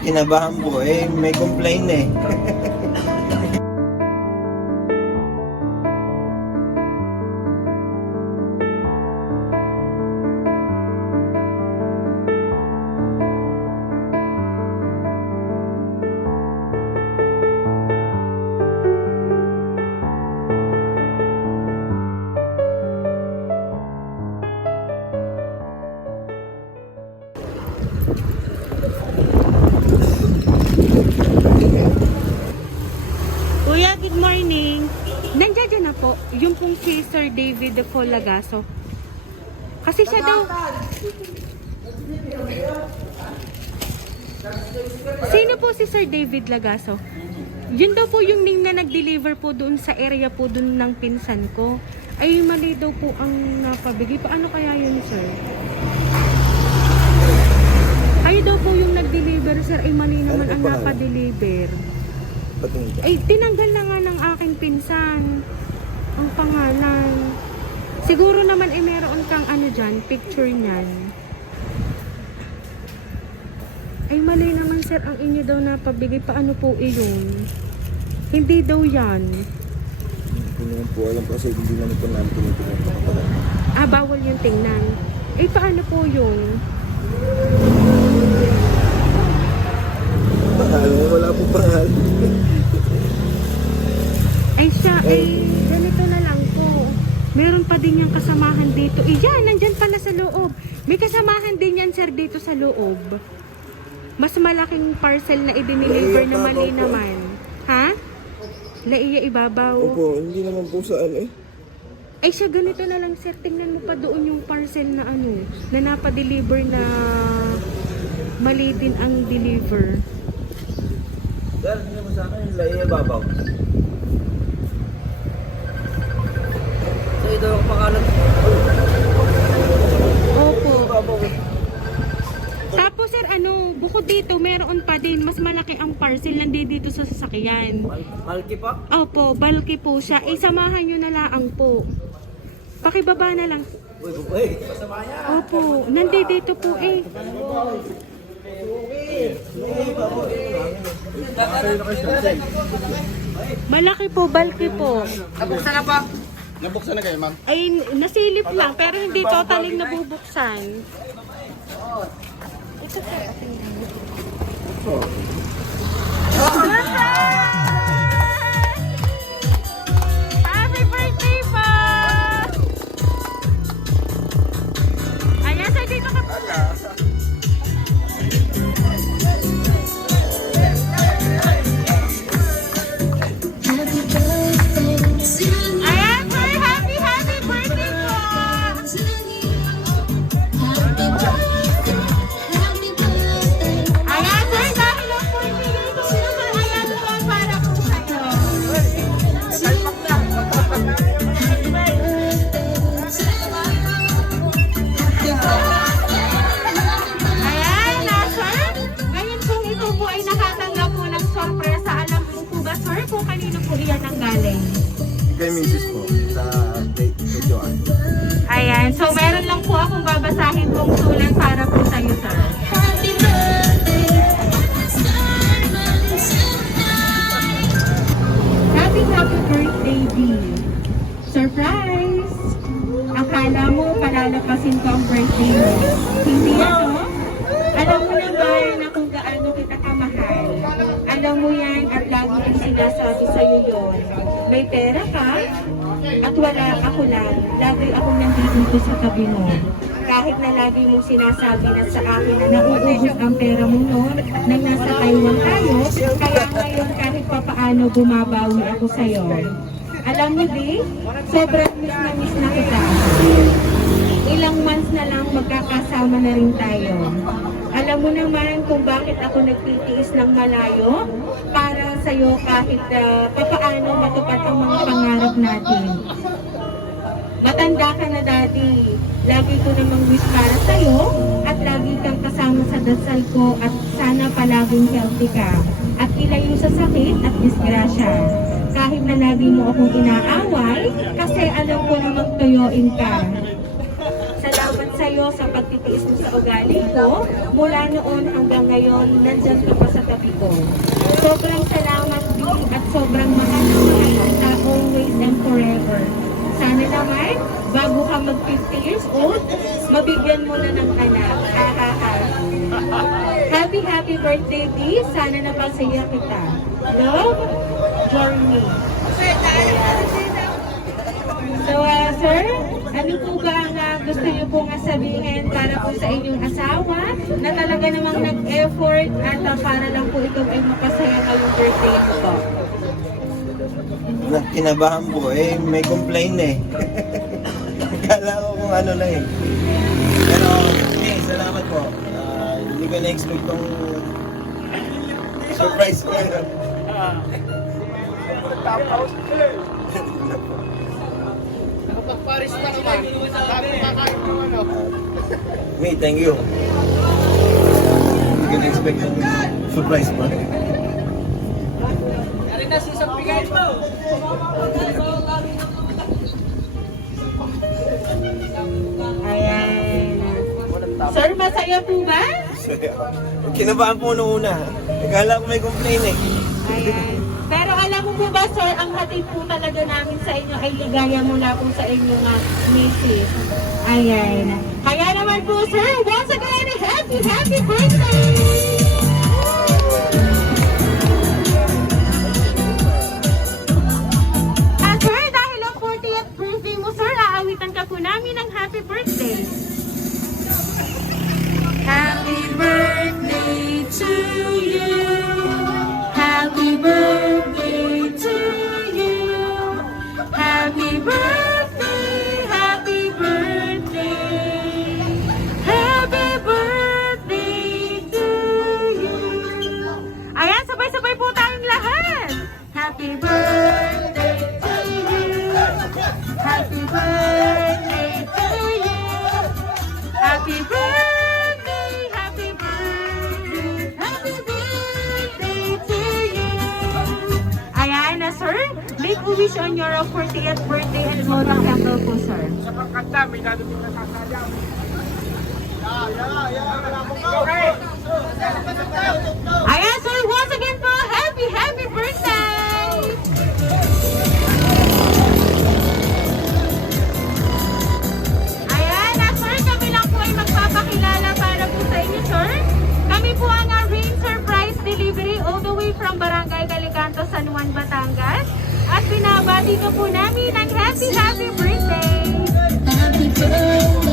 Kinabahan po eh, may complaint eh. Kuya, good morning. Nandiyan dyan na po, yung pong si Sir David de Lagaso. Kasi siya daw... Sino po si Sir David Lagaso? Yun daw po yung ning na nag-deliver po doon sa area po doon ng pinsan ko. Ay mali daw po ang napabigay. Paano kaya yun, sir? Kayo daw po yung nag-deliver, sir. Ay mali naman ang napadeliver. Ay, tinanggal na nga ng aking pinsan ang pangalan. Siguro naman eh meron kang ano dyan, picture niyan. Ay, mali naman sir, ang inyo daw napabigay. Paano po iyon? Hindi daw yan. Hindi naman po alam kasi hindi naman po namin tinitingnan po kapag. Ah, bawal yung tingnan. Eh, paano po yun? Mahal, wala po pangal. Ay siya, ganito na lang po. Meron pa din yung kasamahan dito. Eh, yan, nandyan pala sa loob. May kasamahan din yan, sir, dito sa loob. Mas malaking parcel na i-deliver na mali naman. Ha? Laiya ibabaw. Opo, hindi naman po saan eh. Ay siya, ganito na lang, sir. Tingnan mo pa doon yung parcel na ano, na napadeliver na mali din ang deliver. Dahil hindi naman sa akin, laiya babaw. So, ito ang pangalan. Opo. Babaw. Tapos sir, ano, bukod dito, meron pa din, mas malaki ang parcel nandito sa sasakyan. Malki pa? Opo, bulky po siya. Isamahan nyo na lang po. Pakibaba na lang. Uy, kasama niya. Opo, nandito po eh. Malaki po, bulky po. Nabuksan na pa? Nabuksan na kayo, ma'am? Ay, nasilip lang, pero hindi totaling nabubuksan. Ito sir, happy birthday po! Ayan, sir, dito ka po. Ayan, sir, happy birthday po! Ayan, sir, dahil lang po ibigay ko sila, sir, ayan po para po sa'yo. Ayan na, sir. Ngayon kung ito po ay nakatanggap po ng sorpresa, alam mo po ba, sir, kung kanino po iyan ang galing? Kay Mrs. po, sa date ko Joanne. Ayan, so meron lang po akong babasahin pong sulat para po sa'yo, sir. Happy birthday, D. Surprise! Akala mo palalapasin ko ang birthday mo. Hindi ano? Alam mo naman na kung gaano kita kamahal. Alam mo yan at lagi kong sinasabi sa'yo yun. May pera ka at wala ako lang. Lagi akong nandito sa tabi mo. Kahit na lagi mong sinasabi na sa akin na nauubos ang pera mo noon nang nasa Taiwan tayo, kaya ngayon kahit papaano bumabawi ako sa'yo. Alam mo di, sobrang miss na kita. Ilang months na lang magkakasama na rin tayo. Alam mo naman kung bakit ako nagtitiis ng malayo para sa'yo kahit papaano matupad ang mga pangarap natin. Matanda ka na dati. Lagi ko namang wish para sa'yo at lagi kang kasama sa dasal ko at sana palaging healthy ka at ilayo sa sakit at disgrasya. Kahit na lagi mo akong inaaway kasi alam ko namang tuyuin ka. Salamat sa'yo sa'yo sa pagtitiis mo sa ugali ko. Mula noon hanggang ngayon, nandyan ka pa sa tabi ko. Sobrang salamat din at sobrang mahal na mahal na always and forever. Sana naman, bago ka mag 50 years old, mabigyan mo na ng anak. Ha ha ha. Happy birthday, D. Sana napasaya kita. Love, Journey. So, sir, ano po ba ang gusto niyo pong sabihin para po sa inyong asawa na talaga namang nag-effort at para lang po ikaw ay mapasaya ngayong birthday ko? Kinabahan po eh, may complain eh. Akala ko kung ano lang eh. Pero, hey, salamat po. Hindi ko na-expect tong surprise ko ngayon. Paris pa naman. Dami kakain mo ano. May, thank you. Hindi ko na-expect tong surprise pa. Ano na susang bigay mo? Ayan. Sir, masaya po ba? Kinabahan po nung una. Akala ko may complain eh. Ayan. Pero alam mo po ba, sir, ang hatid po talaga namin sa inyo ay ligaya mula po sa inyong misis. Ayan. Kaya naman po, sir, once again, happy birthday! Sir, dahil ang 40th birthday mo, sir, aawitan ka po namin ng happy birthday. Happy birthday to you. Happy birthday to you. Happy birthday, happy birthday. Happy birthday to you. Ayan, sabay-sabay po tayong lahat. Happy birthday to you. Happy birthday to you. Happy birthday, happy birthday, happy birthday to you. Ayan na, sir. Make a wish on your 40th birthday and Motor Candle po, sir. Sa pagkanta, may dadaming nakasayaw. Ayan, sir. Once again po, happy birthday! Ayan, na, sir. Kami lang po ay magpapakilala para po sa inyo, sir. Kami po ang Rain Surprise Delivery all the way from Barangay Calicanto, San Juan, Batangas. At binabati ko po namin ang happy birthday! Happy birthday